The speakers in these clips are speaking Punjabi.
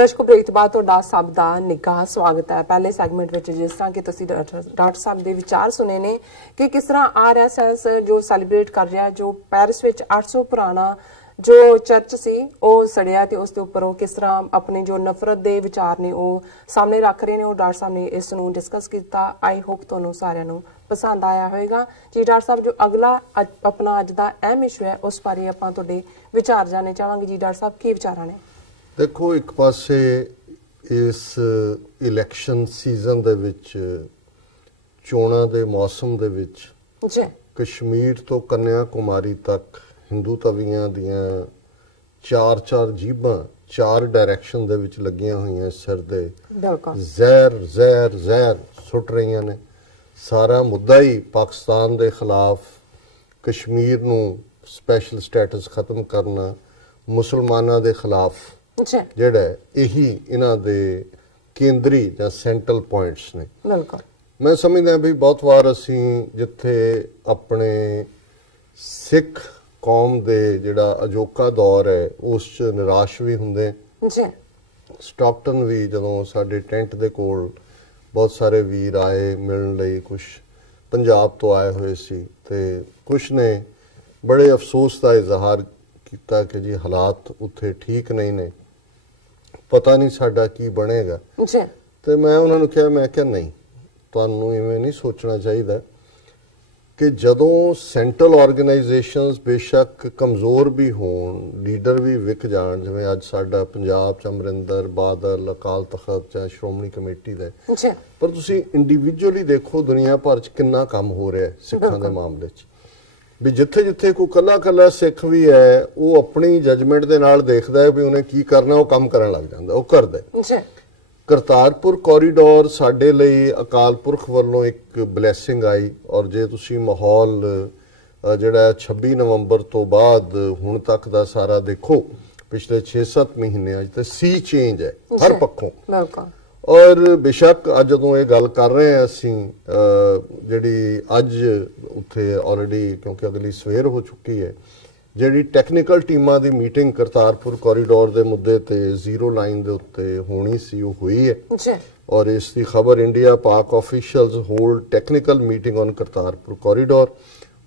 दर्शकों ब्रेक तो बाद तुहाडा सब दा निगाह स्वागत है। पहले सैगमेंट में जिस तरह कि तुसीं डॉक्टर साहब के विचार सुने ने कि किस तरह RSS जो सैलीब्रेट कर रहा है, जो पेरिस में 800 पुराना जो चर्च सी वो सड़िया ते उसके उपर वो किस तरह अपनी जो नफरत के विचार ने वो सामने रख रहे हैं। वो डॉक्टर साहब ने इसनूं डिस्कस किया। आई होप तुहानूं सारिआं नूं पसंद आया होएगा जी। डॉक्टर साहब जो अगला अपना अज दा अहम इशू है उस बारे आपां तुहाडे विचार जानने चाहांगे जी। डॉक्टर साहब की विचार ने? देखो, एक पासे इस इलैक्शन सीजन दे विच चोणां दे मौसम दे विच कश्मीर तो कन्याकुमारी तक हिंदू तवियां दियां चार जीबां चार डायरैक्शन दे विच लगियां होईयां सिर दे जहर जहर जहर सुट रहीआं ने। सारा मुद्दा ही पाकिस्तान दे खिलाफ कश्मीर नूं स्पैशल स्टेटस खत्म करना, मुसलमानां दे खिलाफ ਜਿਹੜਾ ਇਹੀ ਇਹਨਾਂ ਦੇ ਕੇਂਦਰੀ ਜਾਂ ਸੈਂਟਰਲ ਪੁਆਇੰਟਸ ਨੇ। ਬਿਲਕੁਲ ਮੈਂ ਸਮਝਦਾ ਵੀ ਬਹੁਤ ਵਾਰ ਅਸੀਂ ਜਿੱਥੇ ਆਪਣੇ ਸਿੱਖ ਕੌਮ ਦੇ ਜਿਹੜਾ ਅਜੋਕਾ ਦੌਰ ਹੈ ਉਸ 'ਚ ਨਿਰਾਸ਼ ਵੀ ਹੁੰਦੇ ਜੀ। ਸਟਾਕਟਨ ਵੀ ਜਦੋਂ ਸਾਡੇ ਟੈਂਟ ਦੇ ਕੋਲ ਬਹੁਤ ਸਾਰੇ ਵੀਰ ਆਏ ਮਿਲਣ ਲਈ, ਕੁਛ ਪੰਜਾਬ ਤੋਂ ਆਏ ਹੋਏ ਸੀ ਤੇ ਕੁਛ ਨੇ ਬੜੇ ਅਫਸੋਸ ਦਾ ਇਜ਼ਹਾਰ ਕੀਤਾ ਕਿ ਜੀ ਹਾਲਾਤ ਉੱਥੇ ਠੀਕ ਨਹੀਂ ਨੇ, पता नहीं साडा की बनेगा। तो मैं उन्होंने कहा, मैं क्या नहीं, तुहानूं इवें नहीं सोचना चाहिए कि जदों सेंट्रल ऑर्गेनाइजेशनस बेशक कमज़ोर भी होण, लीडर भी विक जाण, जिवें अज साडा पंजाब च अमरिंदर बादल, अकाल तख्त या श्रोमणी कमेटी दे, पर तुसीं इंडिविजुअली देखो दुनिया भर च किन्ना काम हो रहा है सिखां दे मामले च। भी जिथे जिथे कोई कला कला सिख भी है वो अपनी जजमेंट दे नाल देखदा है भी उन्हें की करना, वो काम करन लग जांदा, वो करदा। करतारपुर कॉरीडोर साडे लई अकाल पुरख वल्लों एक ब्लैसिंग आई, और जे तुसीं माहौल जिहड़ा 26 नवंबर तो बाद हुण तक दा सारा देखो, पिछले 6-7 महीने ते सी चेंज है हर पक्षों। और बेशक अज जदों ये गल कर रहे हैं असीं जिहड़ी अज उत्थे ऑलरेडी, क्योंकि अगली सवेर हो चुकी है, जिहड़ी टैक्नीकल टीमां दी मीटिंग करतारपुर कॉरीडोर दे मुद्दे ते जीरो लाइन दे उत्ते होनी सी, वो हुई है। और इसकी खबर India Pak officials hold technical meeting on Kartarpur corridor,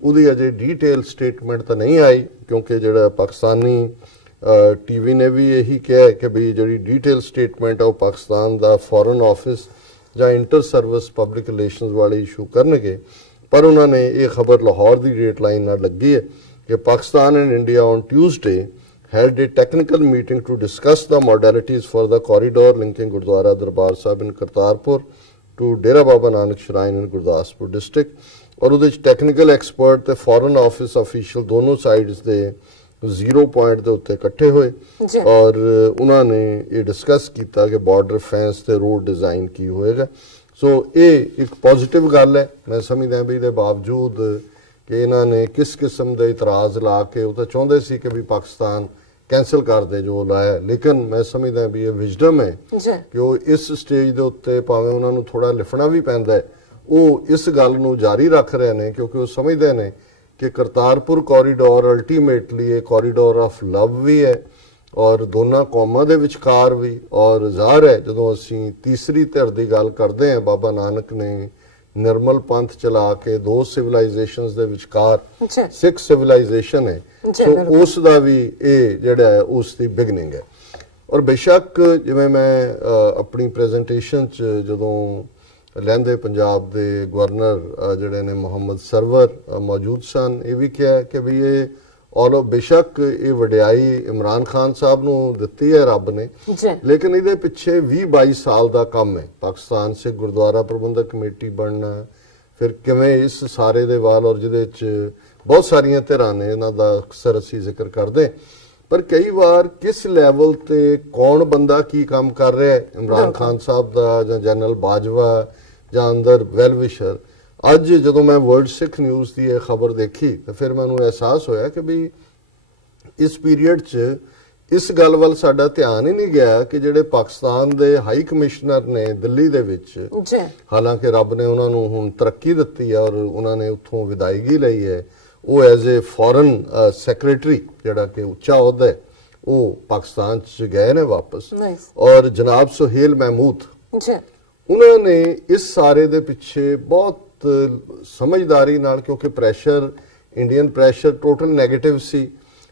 उहदी अजे डिटेल स्टेटमेंट तो नहीं आई, क्योंकि जिहड़ा पाकिस्तानी टीवी ने भी यही कहा कि भी जी डिटेल स्टेटमेंट है वो पाकिस्तान का फॉरन ऑफिस या इंटर सर्विस पब्लिक रिलेशंस वाले इशू करनगे। पर उन्होंने ये खबर लाहौर की डेट लाइन ना लगी है कि Pakistan and India on Tuesday had a technical meeting to discuss the modalities for the corridor linking Gurdwara Darbar Sahib in Kartarpur to Dera Baba Nanak shrine in Gurdaspur district. और उहदे टेक्निकल एक्सपर्ट ते फॉरन ऑफिस ऑफिशियल दोनों साइड्स के जीरो पॉइंट के उत्ते इकट्ठे हुए और उन्होंने ये डिस्कस किया कि बॉर्डर फेंस ते रोड डिज़ाइन की होएगा। सो ये एक पॉजिटिव गल है। मैं समझदा भी इसके बावजूद कि इन्होंने किस किस्म के इतराज़ ला के वो तो चाहते सी कि भी पाकिस्तान कैंसल कर दे जो लाया, लेकिन मैं समझदा भी ये विजडम है कि वो इस स्टेज के उत्ते भावें उन्होंने थोड़ा लिफना भी पैंदा है, वो इस गल नूं जारी रख रहे हैं, क्योंकि वो समझते हैं कि करतारपुर कॉरीडोर अल्टीमेटली एक कॉरीडोर ऑफ लव भी है और दोनों कौमां दे विचकार भी। और ज़ाहिर है जदों असीं तीसरी धिर की गल करते हैं, बाबा नानक ने निर्मल पंथ चला के दो सिविलाइजेशनस दे विचकार सिख सिविलाइजेशन है, तो उस दा भी ये जिहड़ा है उसकी बिगनिंग है। और बेशक जिवें मैं अपनी प्रेजेंटेशन च जदों लहंदे पंजाब के गवर्नर जिहड़े ने मुहम्मद सरवर मौजूद सन, ये भी कहा कि भी ये ऑल बेशक ये वडियाई इमरान खान साहब नूं दित्ती है रब ने, लेकिन ये पिछे 20-22 साल का काम है पाकिस्तान से गुरुद्वारा प्रबंधक कमेटी बनना, फिर किवें इस सारे दे वाल, और जिहदे च बहुत सारियां धिरां ने, इन्हां दा अक्सर असीं जिक्र करदे, पर कई बार किस लैवल ते कौन बंदा की काम कर रहा है, इमरान खान साहब का जां जनरल बाजवा ਜਾਂ अंदर वैल विशर। अज जो मैं वर्ल्ड सिख न्यूज़ की यह खबर देखी तो फिर मैनू एहसास होया कि भी इस पीरीयड च इस गल वाल साडा ध्यान ही नहीं गया कि जिहड़े पाकिस्तान के हाई कमिश्नर ने दिल्ली दे विच, हालांकि रब ने उन्होंने हुण तरक्की दित्ती है और उन्होंंने उत्थों विदायगी लई है, वो एज ए फॉरन सैक्रटरी जिहड़ा कि उच्चा अहुदा है ਉਹ ਪਾਕਿਸਤਾਨ ਚ ਗਏ ਨੇ ਵਾਪਸ ਔਰ ਜਨਾਬ ਸੁਹੇਲ ਮਹਿਮੂਦ ਉਹਨਾਂ ਨੇ ਇਸ ਸਾਰੇ ਦੇ ਪਿੱਛੇ ਬਹੁਤ ਸਮਝਦਾਰੀ ਨਾਲ, ਕਿਉਂਕਿ pressure Indian pressure total negative ਸੀ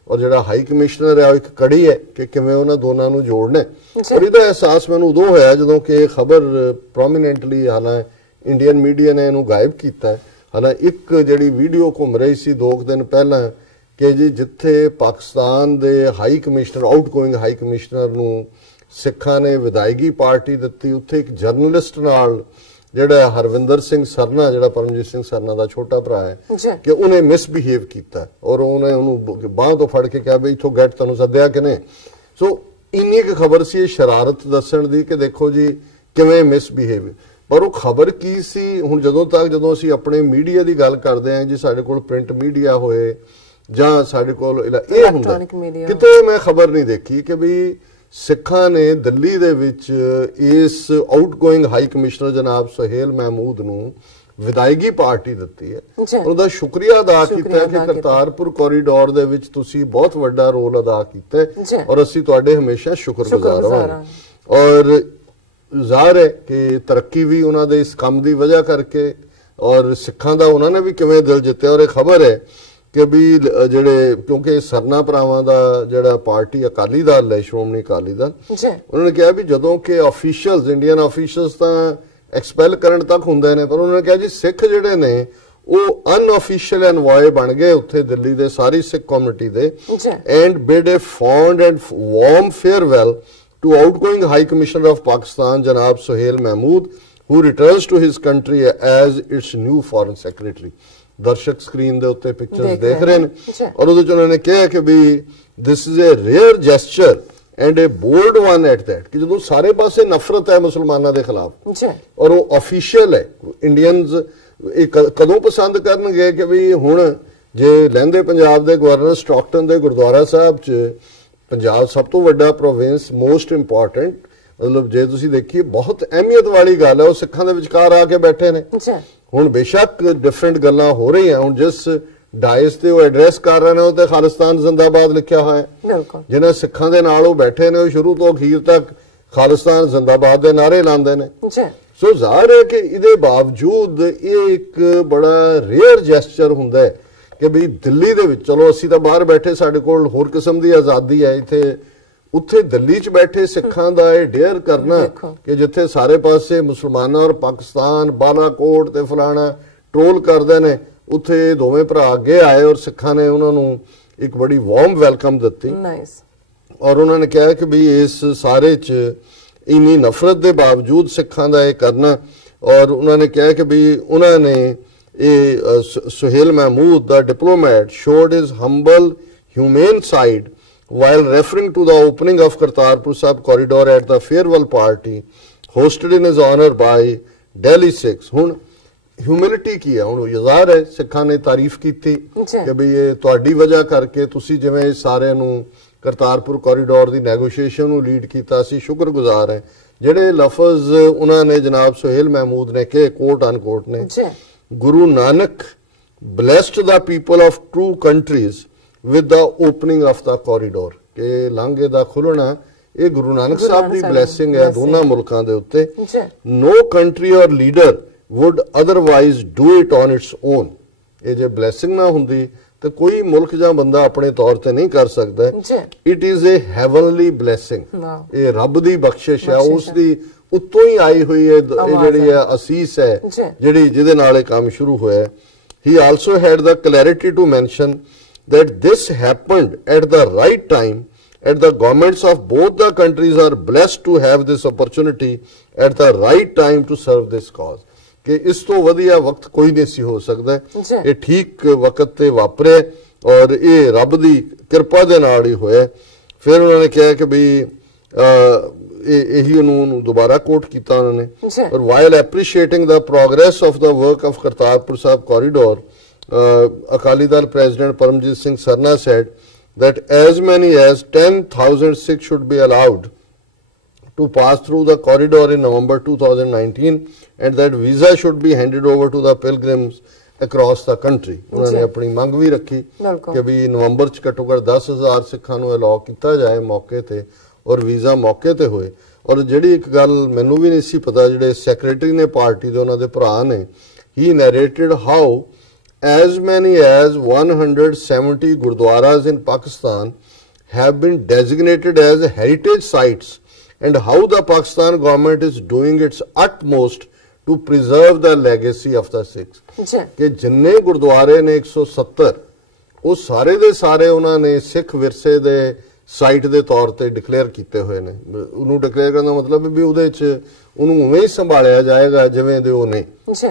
ਔਰ ਜਿਹੜਾ ਹਾਈ ਕਮਿਸ਼ਨਰ ਹੈ ਉਹ ਇੱਕ ਕੜੀ ਹੈ ਕਿ ਕਿਵੇਂ ਉਹਨਾਂ ਦੋਨਾਂ ਨੂੰ ਜੋੜਨਾ ਔਰ ਇਹਦਾ ਅਹਿਸਾਸ ਮੈਨੂੰ ਉਦੋਂ ਹੋਇਆ ਜਦੋਂ ਕਿ ਇਹ ਖਬਰ ਪ੍ਰੋਮੀਨੈਂਟਲੀ ਹਾਲਾਂਕਿ ਇੰਡੀਅਨ ਮੀਡੀਆ ਨੇ ਇਹਨੂੰ ਗਾਇਬ ਕੀਤਾ। ਹਾਲਾਂਕਿ ਇੱਕ ਜਿਹੜੀ ਵੀਡੀਓ ਘੁੰਮ ਰਹੀ ਸੀ 2 ਦਿਨ ਪਹਿਲਾਂ ਕਿ ਜੀ ਜਿੱਥੇ ਪਾਕਿਸਤਾਨ ਦੇ high commissioner outgoing high commissioner ਨੂੰ ਸਿੱਖਾਂ ਨੇ ਵਿਦਾਇਗੀ ਪਾਰਟੀ ਦਿੱਤੀ, ਉੱਥੇ ਇੱਕ ਜਰਨਲਿਸਟ ਨਾਲ ਜਿਹੜਾ ਹਰਵਿੰਦਰ ਸਿੰਘ ਸਰਨਾ, ਜਿਹੜਾ ਪਰਮਜੀਤ ਸਿੰਘ ਸਰਨਾ ਦਾ ਛੋਟਾ ਭਰਾ ਹੈ, ਕਿ ਉਹਨੇ ਮਿਸਬਿਹੇਵ ਕੀਤਾ ਔਰ ਉਹਨੇ ਉਹਨੂੰ ਬਾਂਹ ਤੋਂ ਫੜ ਕੇ ਕਿਹਾ ਵੀ ਇੱਥੋਂ ਗੈਟ ਤੁਹਾਨੂੰ ਸੱਦਿਆ ਕਿ ਨਹੀਂ। ਸੋ ਇੰਨੀ ਇੱਕ ਖਬਰ ਸੀ ਸ਼ਰਾਰਤ ਦੱਸਣ ਦੀ ਕਿ ਦੇਖੋ ਜੀ ਕਿਵੇਂ ਮਿਸਬਿਹੇਵ, ਪਰ ਉਹ ਖਬਰ ਕੀ ਸੀ। ਹੁਣ ਜਦੋਂ ਅਸੀਂ ਆਪਣੇ ਮੀਡੀਆ ਦੀ ਗੱਲ ਕਰਦੇ ਹਾਂ ਜੀ, ਸਾਡੇ ਕੋਲ ਪ੍ਰਿੰਟ ਮੀਡੀਆ ਹੋਏ ਜਾਂ ਸਾਡੇ ਕੋਲ ਇਹ ਹੁੰਦਾ, ਕਿਤੇ ਮੈਂ ਖਬਰ ਨਹੀਂ ਦੇਖੀ ਕਿ ਵੀ ਸਿੱਖਾਂ ਨੇ ਦਿੱਲੀ ਦੇ ਵਿੱਚ ਇਸ ਆਊਟਗੋਇੰਗ ਹਾਈ ਕਮਿਸ਼ਨਰ ਜਨਾਬ ਸੁਹੇਲ ਮਹਿਮੂਦ ਨੂੰ ਵਿਦਾਇਗੀ ਪਾਰਟੀ ਦਿੱਤੀ ਹੈ, ਉਹਦਾ ਸ਼ੁਕਰੀਆ ਅਦਾ ਕੀਤਾ ਕਿ ਕਰਤਾਰਪੁਰ ਕੋਰੀਡੋਰ ਦੇ ਵਿੱਚ ਤੁਸੀਂ ਬਹੁਤ ਵੱਡਾ ਰੋਲ ਅਦਾ ਕੀਤਾ ਔਰ ਅਸੀਂ ਤੁਹਾਡੇ ਹਮੇਸ਼ਾ ਸ਼ੁਕਰਗੁਜ਼ਾਰ ਹਾਂ। ਔਰ ਜ਼ਾਹਰ ਹੈ ਕਿ ਤਰੱਕੀ ਵੀ ਉਹਨਾਂ ਦੇ ਇਸ ਕੰਮ ਦੀ ਵਜ੍ਹਾ ਕਰਕੇ ਔਰ ਸਿੱਖਾਂ ਦਾ ਉਹਨਾਂ ਨੇ ਵੀ ਕਿਵੇਂ ਦਿਲ ਜਿੱਤਿਆ। ਔਰ ਇਹ ਖਬਰ ਹੈ ਕਿ ਵੀ ਜਿਹੜੇ ਕਿਉਂਕਿ ਸਰਨਾ ਭਰਾਵਾਂ ਦਾ ਜਿਹੜਾ ਪਾਰਟੀ ਅਕਾਲੀ ਦਲ ਹੈ, ਸ਼੍ਰੋਮਣੀ ਅਕਾਲੀ ਦਲ, ਉਹਨਾਂ ਨੇ ਕਿਹਾ ਵੀ ਜਦੋਂ ਕਿ ਆਫੀਸ਼ੀਅਲਸ ਇੰਡੀਅਨ ਆਫੀਸ਼ੀਅਲਸ ਤਾਂ ਐਕਸਪੈਲ ਕਰਨ ਤੱਕ ਹੁੰਦੇ ਨੇ, ਪਰ ਉਹਨਾਂ ਨੇ ਕਿਹਾ ਜੀ ਸਿੱਖ ਜਿਹੜੇ ਨੇ ਉਹ ਅਨਆਫੀਸ਼ੀਅਲ ਐਨਵਾਏ ਬਣ ਗਏ ਉੱਥੇ ਦਿੱਲੀ ਦੇ ਸਾਰੀ ਸਿੱਖ ਕਮਿਊਨਿਟੀ ਦੇ and bid a fond and warm farewell to outgoing high commissioner of Pakistan ਜਨਾਬ Suhail Mahmood who returns to his country as its new foreign secretary। ਦਰਸ਼ਕ ਸਕਰੀਨ ਦੇ ਉੱਤੇ ਪਿਕਚਰਸ ਦੇਖ ਰਹੇ ਨੇ ਔਰ ਉਹਦੇ ਚ ਉਹਨਾਂ ਨੇ ਕਿਹਾ ਕਿ ਵੀ this is a rare gesture and a bold one at that, ਕਿ ਜਦੋਂ ਸਾਰੇ ਪਾਸੇ ਨਫ਼ਰਤ ਹੈ ਮੁਸਲਮਾਨਾਂ ਦੇ ਖਿਲਾਫ ਔਰ ਉਹ ਆਫੀਸ਼ੀਅਲ ਹੈ, ਇੰਡੀਅਨਸ ਇਹ ਕਦੋਂ ਪਸੰਦ ਕਰਨਗੇ ਕਿ ਵੀ ਹੁਣ ਜੇ ਲਹਿੰਦੇ ਪੰਜਾਬ ਦੇ ਗਵਰਨਰ ਸਟਾਕਟਨ ਦੇ ਗੁਰਦੁਆਰਾ ਸਾਹਿਬ ਚ, ਪੰਜਾਬ ਸਭ ਤੋਂ ਵੱਡਾ ਪ੍ਰੋਵਿੰਸ, ਮੋਸਟ ਇੰਪੋਰਟੈਂਟ, ਮਤਲਬ ਜੇ ਤੁਸੀਂ ਦੇਖੀਏ ਬਹੁਤ ਅਹਿਮੀਅਤ ਵਾਲੀ ਗੱਲ ਹੈ, ਉਹ ਸਿੱਖਾਂ ਦੇ ਵਿਚਕਾਰ ਆ ਕੇ ਬੈਠੇ ਨੇ। ਹੁਣ ਬੇਸ਼ੱਕ ਡਿਫਰੈਂਟ ਗੱਲਾਂ ਹੋ ਰਹੀਆਂ, ਹੁਣ ਜਿਸ ਡਾਇਸ ਤੇ ਉਹ ਐਡਰੈਸ ਕਰ ਰਹੇ ਨੇ ਉਹ ਤੇ ਖਾਲਿਸਤਾਨ ਜ਼ਿੰਦਾਬਾਦ ਲਿਖਿਆ ਹੋਇਆ ਹੈ, ਜਿਹਨਾਂ ਸਿੱਖਾਂ ਦੇ ਨਾਲ ਉਹ ਬੈਠੇ ਨੇ ਉਹ ਸ਼ੁਰੂ ਤੋਂ ਅਖੀਰ ਤੱਕ ਖਾਲਿਸਤਾਨ ਜ਼ਿੰਦਾਬਾਦ ਦੇ ਨਾਰੇ ਲਾਉਂਦੇ ਨੇ। ਸੋ ਜ਼ਾਹਿਰ ਹੈ ਕਿ ਇਹਦੇ ਬਾਵਜੂਦ ਇਹ ਇੱਕ ਬੜਾ ਰੇਅਰ ਜੈਸਚਰ ਹੁੰਦਾ ਹੈ ਕਿ ਵੀ ਦਿੱਲੀ ਦੇ ਵਿੱਚ, ਚਲੋ ਅਸੀਂ ਤਾਂ ਬਾਹਰ ਬੈਠੇ, ਸਾਡੇ ਕੋਲ ਹੋਰ ਕਿਸਮ ਦੀ ਆਜ਼ਾਦੀ ਹੈ, ਇੱਥੇ ਉੱਥੇ ਦਿੱਲੀ 'ਚ ਬੈਠੇ ਸਿੱਖਾਂ ਦਾ ਇਹ ਡੇਅਰ ਕਰਨਾ ਕਿ ਜਿੱਥੇ ਸਾਰੇ ਪਾਸੇ ਮੁਸਲਮਾਨਾਂ ਔਰ ਪਾਕਿਸਤਾਨ ਬਾਲਾਕੋਟ ਤੇ ਫਲਾਣਾ ਟ੍ਰੋਲ ਕਰਦੇ ਨੇ, ਉੱਥੇ ਦੋਵੇਂ ਭਰਾ ਅੱਗੇ ਆਏ ਔਰ ਸਿੱਖਾਂ ਨੇ ਉਹਨਾਂ ਨੂੰ ਇੱਕ ਬੜੀ ਵਾਰਮ ਵੈਲਕਮ ਦਿੱਤੀ ਔਰ ਉਹਨਾਂ ਨੇ ਕਿਹਾ ਕਿ ਵੀ ਇਸ ਸਾਰੇ 'ਚ ਇੰਨੀ ਨਫ਼ਰਤ ਦੇ ਬਾਵਜੂਦ ਸਿੱਖਾਂ ਦਾ ਇਹ ਕਰਨਾ। ਔਰ ਉਹਨਾਂ ਨੇ ਕਿਹਾ ਕਿ ਵੀ ਉਹਨਾਂ ਨੇ ਇਹ ਸੁਹੇਲ ਮਹਿਮੂਦ ਦਾ diplomat showed his humble humane side while referring to the opening of Kartarpur Sahib corridor at the farewell party hosted in his honor by Delhi Sikhs। ਹੁਣ ਹਿਊਮਿਲਿਟੀ ਕੀ ਹੈ, ਹੁਣ ਜ਼ਾਹਰ ਹੈ ਸਿੱਖਾਂ ਨੇ ਤਾਰੀਫ ਕੀਤੀ ਕਿ ਵੀ ਇਹ ਤੁਹਾਡੀ ਵਜ੍ਹਾ ਕਰਕੇ ਤੁਸੀਂ ਜਿਵੇਂ ਸਾਰਿਆਂ ਨੂੰ ਕਰਤਾਰਪੁਰ ਕੋਰੀਡੋਰ ਦੀ ਨੈਗੋਸ਼ੀਏਸ਼ਨ ਨੂੰ ਲੀਡ ਕੀਤਾ, ਸੀ ਸ਼ੁਕਰਗੁਜ਼ਾਰ ਹੈ। ਜਿਹੜੇ ਲਫ਼ਜ਼ ਉਹਨਾਂ ਨੇ ਜਨਾਬ ਸੁਹੇਲ ਮਹਿਮੂਦ ਨੇ ਕਿ ਕੋਟ ਅਨਕੋਟ ਨੇ, Guru Nanak blessed the people of two countries with the opening of the corridor, ਕਿ ਲਾਂਘੇ ਦਾ ਖੁੱਲਣਾ ਇਹ ਗੁਰੂ ਨਾਨਕ ਸਾਹਿਬ ਦੀ ਬਲੇਸਿੰਗ ਹੈ ਦੋਨਾਂ ਮੁਲਕਾਂ ਦੇ ਉੱਤੇ। no country or leader would otherwise do it on its own। ਇਹ ਜੇ ਬਲੇਸਿੰਗ ਨਾ ਹੁੰਦੀ ਤੇ ਕੋਈ ਮੁਲਕ ਜਾਂ ਬੰਦਾ ਆਪਣੇ ਤੌਰ ਤੇ ਨਹੀਂ ਕਰ ਸਕਦਾ। It is a heavenly blessing, ਇਹ ਰੱਬ ਦੀ ਬਖਸ਼ਿਸ਼ ਹੈ, ਉਸ ਦੀ ਉੱਤੋਂ ਹੀ ਆਈ ਹੋਈ ਹੈ, ਇਹ ਜਿਹੜੀ ਹੈ ਅਸੀਸ ਹੈ ਜਿਹੜੀ ਜਿਹਦੇ ਨਾਲ ਇਹ ਕੰਮ ਸ਼ੁਰੂ ਹੋਇਆ। he also had the clarity to mention that this happened at the right time and the governments of both the countries are blessed to have this opportunity at the right time to serve this cause। ਕਿ ਇਸ ਤੋਂ ਵਧੀਆ ਵਕਤ ਕੋਈ ਨਹੀਂ ਸੀ ਹੋ ਸਕਦਾ, ਇਹ ਠੀਕ ਵਕਤ ਤੇ ਵਾਪਰੇ ਔਰ ਇਹ ਰੱਬ ਦੀ ਕਿਰਪਾ ਦੇ ਨਾਲ ਹੀ ਹੋਇਆ। ਫਿਰ ਉਹਨਾਂ ਨੇ ਕਿਹਾ ਕਿ ਵੀ ਇਹੀ ਉਹਨੂੰ ਦੁਬਾਰਾ ਕੋਟ ਕੀਤਾ ਉਹਨਾਂ ਨੇ, ਔਰ while appreciating the progress of the work of Kartarpur Sahib corridor, Akali Dal President Paramjit Singh Sarna said that as many as 10,000 Sikhs should be allowed to pass through the corridor in November 2019 and that visa should be handed over to the pilgrims across the country. ਉਹਨਾਂ ਨੇ ਆਪਣੀ ਮੰਗ ਵੀ ਰੱਖੀ ਕਿ ਵੀ ਨਵੰਬਰ 'ਚ ਘੱਟੋ ਘੱਟ 10,000 ਸਿੱਖਾਂ ਨੂੰ ਅਲਾਉ ਕੀਤਾ ਜਾਏ ਮੌਕੇ ਤੇ, ਔਰ ਵੀਜ਼ਾ ਮੌਕੇ ਤੇ ਹੋਏ। ਔਰ ਜਿਹੜੀ ਇੱਕ ਗੱਲ ਮੈਨੂੰ ਵੀ ਨਹੀਂ ਸੀ ਪਤਾ, ਜਿਹੜੇ ਸੈਕਟਰੀ ਨੇ ਪਾਰਟੀ ਦੇ, ਉਹਨਾਂ ਦੇ ਭਰਾ ਨੇ, ਹੀ ਨੈਰੇਟਡ how as many as 170 gurdwaras in Pakistan have been designated as heritage sites, and how the Pakistan government is doing its utmost to preserve the legacy of the Sikhs. कि जिन्ने गुरुद्वारे ने 170 ਉਹ ਸਾਰੇ ਦੇ ਸਾਰੇ ਉਹਨਾਂ ਨੇ ਸਿੱਖ ਵਿਰਸੇ ਦੇ ਸਾਈਟ ਦੇ ਤੌਰ ਤੇ ਡਿਕਲੇਅਰ ਕੀਤੇ ਹੋਏ ਨੇ। ਉਹਨੂੰ ਡਿਕਲੇਅਰ ਕਰਨ ਦਾ ਮਤਲਬ ਵੀ ਉਹਦੇ 'ਚ ਉਹਨੂੰ ਉਵੇਂ ਹੀ ਸੰਭਾਲਿਆ ਜਾਏਗਾ ਜਿਵੇਂ ਦੇ ਉਹ ਨੇ,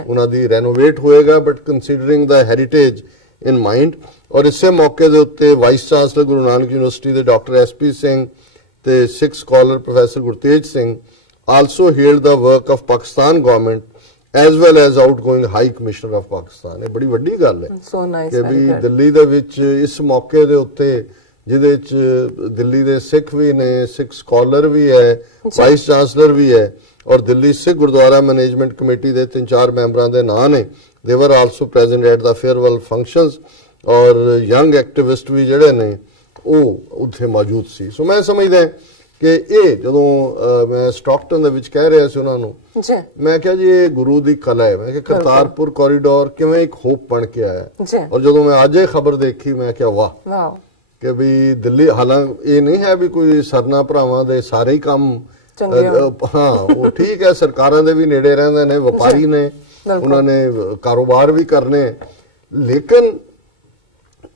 ਉਹਨਾਂ ਦੀ ਰੈਨੋਵੇਟ ਹੋਏਗਾ, but considering the heritage in mind. ਔਰ ਇਸੇ ਮੌਕੇ ਦੇ ਉੱਤੇ vice chancellor Guru Nanak university ਦੇ ਡਾਕਟਰ ਐਸ.ਪੀ. ਸਿੰਘ ਤੇ Sikh scholar professor Gurtej Singh also hailed the work of Pakistan government as well as outgoing high commissioner of Pakistan। ਇਹ ਬੜੀ ਵੱਡੀ ਗੱਲ ਹੈ ਕਿ ਵੀ ਦਿੱਲੀ ਦੇ ਵਿੱਚ ਇਸ ਮੌਕੇ ਦੇ ਉੱਤੇ, ਜਿਹਦੇ ਚ ਦਿੱਲੀ ਦੇ ਸਿੱਖ ਵੀ ਨੇ, ਸਿੱਖ ਸਕਾਲਰ ਵੀ ਹੈ, ਵਾਈਸ ਚਾਂਸਲਰ ਵੀ ਹੈ, ਔਰ ਦਿੱਲੀ ਸਿੱਖ ਗੁਰਦੁਆਰਾ ਮੈਨੇਜਮੈਂਟ ਕਮੇਟੀ ਦੇ 3-4 ਮੈਂਬਰਾਂ ਦੇ ਨਾਂ ਨੇ। ਦੇ ਵਰ also present at the farewell functions, ਔਰ ਯੰਗ ਐਕਟਿਵਿਸਟ ਵੀ ਜਿਹੜੇ ਨੇ ਉਹ ਉੱਥੇ ਮੌਜੂਦ ਸੀ। ਸੋ ਮੈਂ ਸਮਝਦਾ ਕਿ ਇਹ ਜਦੋਂ ਮੈਂ ਸਟਾਕਟਨ ਦੇ ਵਿੱਚ ਕਹਿ ਰਿਹਾ ਸੀ ਉਹਨਾਂ ਨੂੰ, ਮੈਂ ਕਿਹਾ ਜੀ ਇਹ ਗੁਰੂ ਦੀ ਕਲਾ ਹੈ। ਮੈਂ ਕਿਹਾ ਕਰਤਾਰਪੁਰ ਕੋਰੀਡੋਰ ਕਿਵੇਂ ਇੱਕ ਹੋਪ ਬਣ ਕੇ ਆਇਆ, ਔਰ ਜਦੋਂ ਮੈਂ ਅੱਜ ਇਹ ਖਬਰ ਦੇਖੀ ਮੈਂ ਕਿਹਾ ਵਾਹ, ਕਿ ਵੀ ਦਿੱਲੀ, ਹਾਲਾਂਕਿ ਇਹ ਨਹੀਂ ਹੈ ਵੀ ਕੋਈ ਸਰਨਾ ਭਰਾਵਾਂ ਦੇ ਸਾਰੇ ਹੀ ਕੰਮ, ਹਾਂ ਉਹ ਠੀਕ ਹੈ, ਸਰਕਾਰਾਂ ਦੇ ਵੀ ਨੇੜੇ ਰਹਿੰਦੇ ਨੇ, ਵਪਾਰੀ ਨੇ, ਉਹਨਾਂ ਨੇ ਕਾਰੋਬਾਰ ਵੀ ਕਰਨੇ, ਲੇਕਿਨ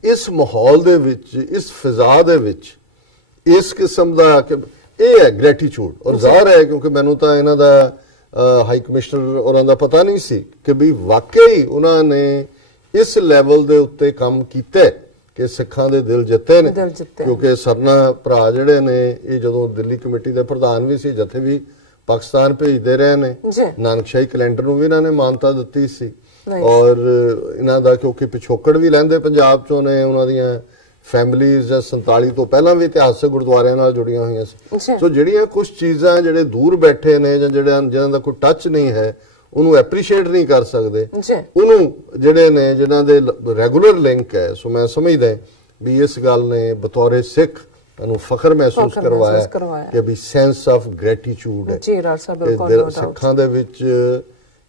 ਇਸ ਮਾਹੌਲ ਦੇ ਵਿੱਚ, ਇਸ ਫਿਜ਼ਾ ਦੇ ਵਿੱਚ ਇਸ ਕਿਸਮ ਦਾ ਇਹ ਹੈ ਗ੍ਰੈਟੀਟਿਊਡ। ਔਰ ਜ਼ਾਹਰ ਹੈ ਕਿਉਂਕਿ ਮੈਨੂੰ ਤਾਂ ਇਹਨਾਂ ਦਾ ਹਾਈ ਕਮਿਸ਼ਨਰ ਉਹਨਾਂ ਦਾ ਪਤਾ ਨਹੀਂ ਸੀ ਕਿ ਵੀ ਵਾਕਈ ਉਹਨਾਂ ਨੇ ਇਸ ਲੈਵਲ ਦੇ ਉੱਤੇ ਕੰਮ ਕੀਤਾ ਕਿ ਸਿੱਖਾਂ ਦੇ ਦਿਲ ਜਿੱਤੇ ਨੇ। ਕਿਉਂਕਿ ਸਰਨਾ ਭਰਾ ਜਿਹੜੇ ਨੇ ਇਹ ਜਦੋਂ ਦਿੱਲੀ ਕਮੇਟੀ ਦੇ ਪ੍ਰਧਾਨ ਵੀ ਸੀ, ਜਥੇ ਵੀ ਪਾਕਿਸਤਾਨ ਭੇਜਦੇ ਰਹੇ ਨੇ, ਨਾਨਕਸ਼ਾਹੀ ਕੈਲੰਡਰ ਨੂੰ ਵੀ ਇਹਨਾਂ ਨੇ ਮਾਨਤਾ ਦਿੱਤੀ ਸੀ, ਔਰ ਇਹਨਾਂ ਦਾ ਕਿਉਂਕਿ ਪਿਛੋਕੜ ਵੀ ਲੈਂਦੇ ਪੰਜਾਬ ਚੋਂ ਨੇ, ਉਹਨਾਂ ਦੀਆਂ ਫੈਮਿਲੀਜ਼ ਜਾਂ 47 ਤੋਂ ਪਹਿਲਾਂ ਵੀ ਇਤਿਹਾਸਕ ਗੁਰਦੁਆਰਿਆਂ ਨਾਲ ਜੁੜੀਆਂ ਹੋਈਆਂ ਸੀ। ਸੋ ਜਿਹੜੀਆਂ ਕੁਝ ਚੀਜ਼ਾਂ ਜਿਹੜੇ ਦੂਰ ਬੈਠੇ ਨੇ ਜਾਂ ਜਿਹਨਾਂ ਦਾ ਕੋਈ ਟੱਚ ਨਹੀਂ ਹੈ ਉਹਨੂੰ ਐਪਰੀਸ਼ੀਏਟ ਨਹੀਂ ਕਰ ਸਕਦੇ, ਉਹਨੂੰ ਜਿਹੜੇ ਨੇ ਜਿਨ੍ਹਾਂ ਦੇ ਰੈਗੂਲਰ ਲਿੰਕ ਹੈ। ਸੋ ਮੈਂ ਸਮਝਦਾ ਵੀ ਇਸ ਗੱਲ ਨੇ ਬਤੌਰੇ ਸਿੱਖ ਨੂੰ ਫਖਰ ਮਹਿਸੂਸ ਕਰਵਾਇਆ ਕਿ ਵੀ ਸੈਂਸ ਆਫ ਗ੍ਰੈਟੀਟਿਊਡ ਹੈ, ਸਿੱਖਾਂ ਦੇ ਵਿੱਚ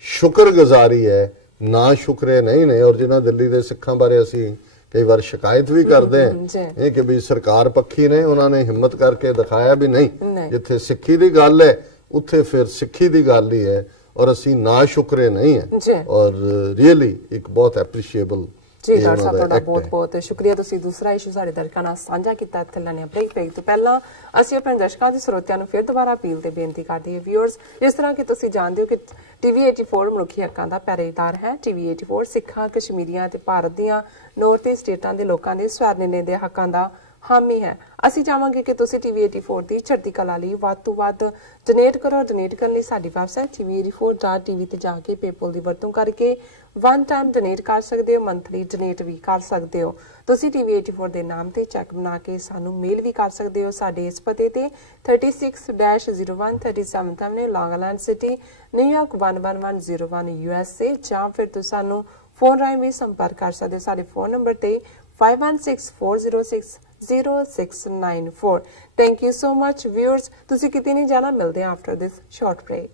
ਸ਼ੁਕਰਗੁਜ਼ਾਰੀ ਹੈ, ਨਾ ਸ਼ੁਕਰੇ ਨਹੀਂ ਨੇ। ਔਰ ਜਿਨ੍ਹਾਂ ਦਿੱਲੀ ਦੇ ਸਿੱਖਾਂ ਬਾਰੇ ਅਸੀਂ ਕਈ ਵਾਰ ਸ਼ਿਕਾਇਤ ਵੀ ਕਰਦੇ ਹਾਂ ਇਹ ਕਿ ਵੀ ਸਰਕਾਰ ਪੱਖੀ ਨੇ, ਉਹਨਾਂ ਨੇ ਹਿੰਮਤ ਕਰਕੇ ਦਿਖਾਇਆ ਵੀ ਨਹੀਂ, ਜਿੱਥੇ ਸਿੱਖੀ ਦੀ ਗੱਲ ਹੈ ਉੱਥੇ ਫਿਰ ਸਿੱਖੀ ਦੀ ਗੱਲ ਹੀ ਹੈ, ਔਰ ਅਸੀਂ ਨਾ ਸ਼ੁਕਰੇ ਨਹੀਂ ਹੈ। ਔਰ ਰੀਅਲੀ ਇੱਕ ਬਹੁਤ ਐਪਰੀਸ਼ੀਏਬਲ। ਜੀ ਡਾਕਟਰ ਸਾਹਿਬ ਤੁਹਾਡਾ ਬਹੁਤ ਬਹੁਤ ਸ਼ੁਕਰੀਆ। ਤੁਸੀਂ ਦੂਸਰਾ ਇਸ਼ੂ ਸਾਡੇ ਦਰਸ਼ਕਾਂ ਨਾਲ ਸਾਂਝਾ ਕੀਤਾ। ਇੱਥੇ ਲੈਣੇ ਬ੍ਰੇਕ ਤੋਂ ਪਹਿਲਾਂ ਅਸੀਂ ਆਪਣੇ ਦਰਸ਼ਕਾਂ ਦੇ ਸਰੋਤਿਆਂ ਨੂੰ ਫਿਰ ਦੁਬਾਰਾ ਅਪੀਲ ਤੇ ਬੇਨਤੀ ਕਰਦੇ ਹਾਂ ਵਿਊਅਰਸ, ਜਿਸ ਤਰ੍ਹਾਂ ਕਿ ਤੁਸੀਂ ਜਾਣਦੇ ਹੋ ਕਿ TV 84 ਮਨੁੱਖੀ ਹੱਕਾਂ ਦਾ ਪਹਿਰੇਦਾਰ ਹੈ। TV 84 ਸਿੱਖਾਂ, ਕਸ਼ਮੀਰੀਆਂ ਤੇ ਭਾਰਤ ਦੀਆਂ ਨੌਰਥ ਈਸਟ ਸਟੇਟਾਂ ਦੇ ਲੋਕਾਂ ਦੇ ਸਵੈਰਨਿਰਣੇ ਦੇ ਹੱਕਾਂ ਦਾ ਹਾਮੀ ਹੈ। ਅਸੀਂ ਚਾਹਾਂਗੇ ਕਿ ਤੁਸੀਂ TV 84 ਦੀ ਚੜ੍ਹਦੀ ਕਲਾ ਲਈ ਵੱਧ ਤੋਂ ਵੱਧ ਡੋਨੇਟ ਕਰੋ। ਡੋਨੇਟ ਕਰਨ ਲਈ ਸਾਡੀ ਵੈਬਸਾਈਟ tv84.tv ਤੇ ਜਾ ਕੇ ਪੇਪਲ ਦੀ ਵਰਤੋਂ ਕਰਕੇ ਵਨ ਟਾਈਮ ਡੋਨੇਟ ਕਰ ਸਕਦੇ ਹੋ, ਮੰਥਲੀ ਡੋਨੇਟ ਵੀ ਕਰ ਸਕਦੇ ਹੋ। ਤੁਸੀਂ TV 84 ਦੇ ਨਾਮ ਤੇ ਚੈੱਕ ਬਣਾ ਕੇ ਸਾਨੂੰ ਮੇਲ ਵੀ ਕਰ ਸਕਦੇ ਹੋ ਸਾਡੇ ਇਸ ਪਤੇ ਤੇ 36-0137 ਲੌਂਗ ਆਈਲੈਂਡ ਸਿਟੀ, ਨਿਊਯਾਰਕ 11101 USA, ਜਾਂ ਫਿਰ ਤੁਸੀਂ ਸਾਨੂੰ ਫੋਨ ਰਾਹੀਂ ਵੀ ਸੰਪਰਕ ਕਰ ਸਕਦੇ ਹੋ ਸਾਡੇ ਫੋਨ ਨੰਬਰ ਤੇ 5164060694। Thank you so much viewers। ਤੁਸੀਂ ਕਿਤੇ ਨਹੀਂ ਜਾਣਾ, ਮਿਲਦੇ ਹਾਂ after this short break।